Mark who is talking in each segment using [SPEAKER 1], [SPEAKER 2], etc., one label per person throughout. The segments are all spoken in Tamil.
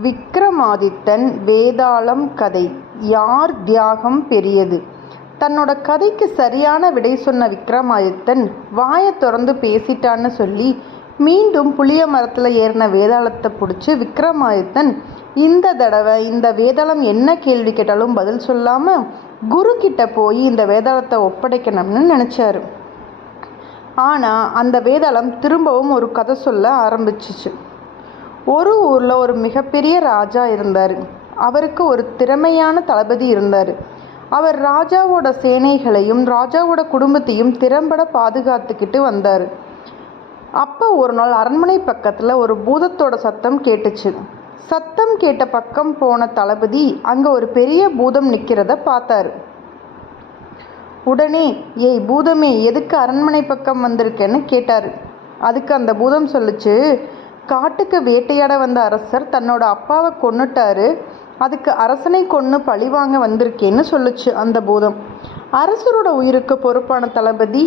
[SPEAKER 1] விக்ரமாதித்தன் வேதாளம் கதை. யார் தியாகம் பெரியது? தன்னோட கதைக்கு சரியான விடை சொன்ன விக்ரமாதித்தன் வாயை திறந்து பேசிட்டான்னு சொல்லி மீண்டும் புளிய மரத்தில் ஏறின வேதாளத்தை பிடிச்சி விக்ரமாதித்தன் இந்த தடவை இந்த வேதாளம் என்ன கேள்வி கேட்டாலும் பதில் சொல்லாமல் குரு கிட்ட போய் இந்த வேதாளத்தை ஒப்படைக்கணும்னு நினச்சாரு. ஆனால் அந்த வேதாளம் திரும்பவும் ஒரு கதை சொல்ல ஆரம்பிச்சிச்சு. ஒரு ஊரில் ஒரு மிகப்பெரிய ராஜா இருந்தார். அவருக்கு ஒரு திறமையான தளபதி இருந்தார். அவர் ராஜாவோட சேனைகளையும் ராஜாவோட குடும்பத்தையும் திறம்பட பாதுகாத்துக்கிட்டு வந்தார். அப்போ ஒரு நாள் அரண்மனை பக்கத்தில் ஒரு பூதத்தோட சத்தம் கேட்டுச்சு. சத்தம் கேட்ட பக்கம் போன தளபதி அங்கே ஒரு பெரிய பூதம் நிற்கிறத பார்த்தாரு. உடனே ஏய் பூதமே எதுக்கு அரண்மனை பக்கம் வந்திருக்கேன்னு கேட்டார். அதுக்கு அந்த பூதம் சொல்லுச்சு காட்டுக்கு வேட்டையாட வந்த அரசர் தன்னோட அப்பாவை கொன்னுட்டாரு. அதுக்கு அரசனை கொன்று பழிவாங்க வந்திருக்கேன்னு சொல்லுச்சு அந்த பூதம். அரசரோட உயிருக்கு பொறுப்பான தளபதி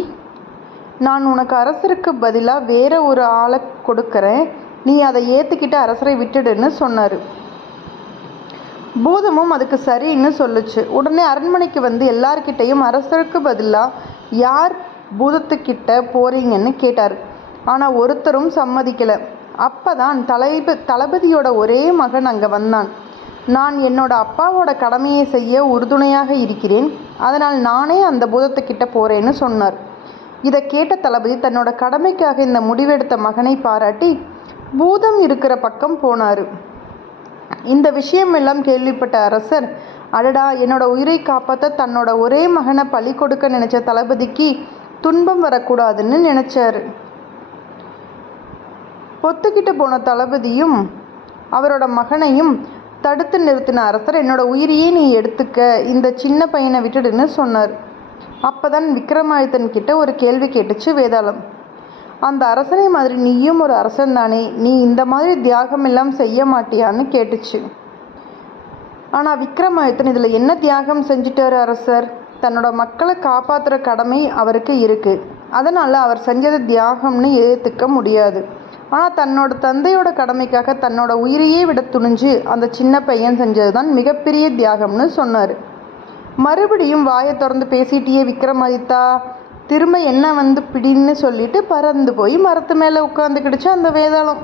[SPEAKER 1] நான் உனக்கு அரசருக்கு பதிலாக வேற ஒரு ஆளை கொடுக்குறேன். நீ அதை ஏற்றுக்கிட்டு அரசரை விட்டுடுன்னு சொன்னார். பூதமும் அதுக்கு சரின்னு சொல்லுச்சு. உடனே அரண்மனைக்கு வந்து எல்லார்கிட்டையும் அரசருக்கு பதிலாக யார் பூதத்துக்கிட்ட போறீங்கன்னு கேட்டார். ஆனால் ஒருத்தரும் சம்மதிக்கலை. அப்பதான் தலைப தளபதியோட ஒரே மகன் அங்கே வந்தான். நான் என்னோட அப்பாவோட கடமையை செய்ய உறுதுணையாக இருக்கிறேன். அதனால் நானே அந்த பூதத்துக்கிட்ட போறேன்னு சொன்னார். இதை கேட்ட தளபதி தன்னோட கடமைக்காக இந்த முடிவெடுத்த மகனை பாராட்டி பூதம் இருக்கிற பக்கம் போனார். இந்த விஷயமெல்லாம் கேள்விப்பட்ட அரசர் அடடா என்னோட உயிரை காப்பாற்ற தன்னோட ஒரே மகனை பழி கொடுக்க நினைச்ச தளபதிக்கு துன்பம் வரக்கூடாதுன்னு நினைச்சாரு. பொத்துக்கிட்டு போன தளபதியும் அவரோட மகனையும் தடுத்து நிறுத்தின அரசர் என்னோட உயிரையே நீ எடுத்துக்க இந்த சின்ன பையனை விட்டுடுன்னு சொன்னார். அப்போதான் விக்ரமாதித்தன் கிட்ட ஒரு கேள்வி கேட்டுச்சு வேதாளம். அந்த அரசனை மாதிரி நீயும் ஒரு அரசன் தானே நீ இந்த மாதிரி தியாகம் எல்லாம் செய்ய மாட்டியான்னு கேட்டுச்சு. ஆனால் விக்ரமாதித்தன் இதில் என்ன தியாகம் செஞ்சிட்டாரு அரசர்? தன்னோட மக்களை காப்பாற்றுற கடமை அவருக்கு இருக்குது அதனால் அவர் செஞ்சது தியாகம்னு ஏற்றுக்க முடியாது. ஆனால் தன்னோட தந்தையோட கடமைக்காக தன்னோட உயிரையே விட துணிஞ்சு அந்த சின்ன பையன் செஞ்சது தான் மிகப்பெரிய தியாகம்னு சொன்னார். மறுபடியும் வாயை திறந்து பேசிட்டியே விக்ரமாதித்தா திரும்ப என்ன வந்து பிடின்னு சொல்லிட்டு பறந்து போய் மரத்து மேலே உட்காந்துக்கிடுச்சு அந்த வேதாளம்.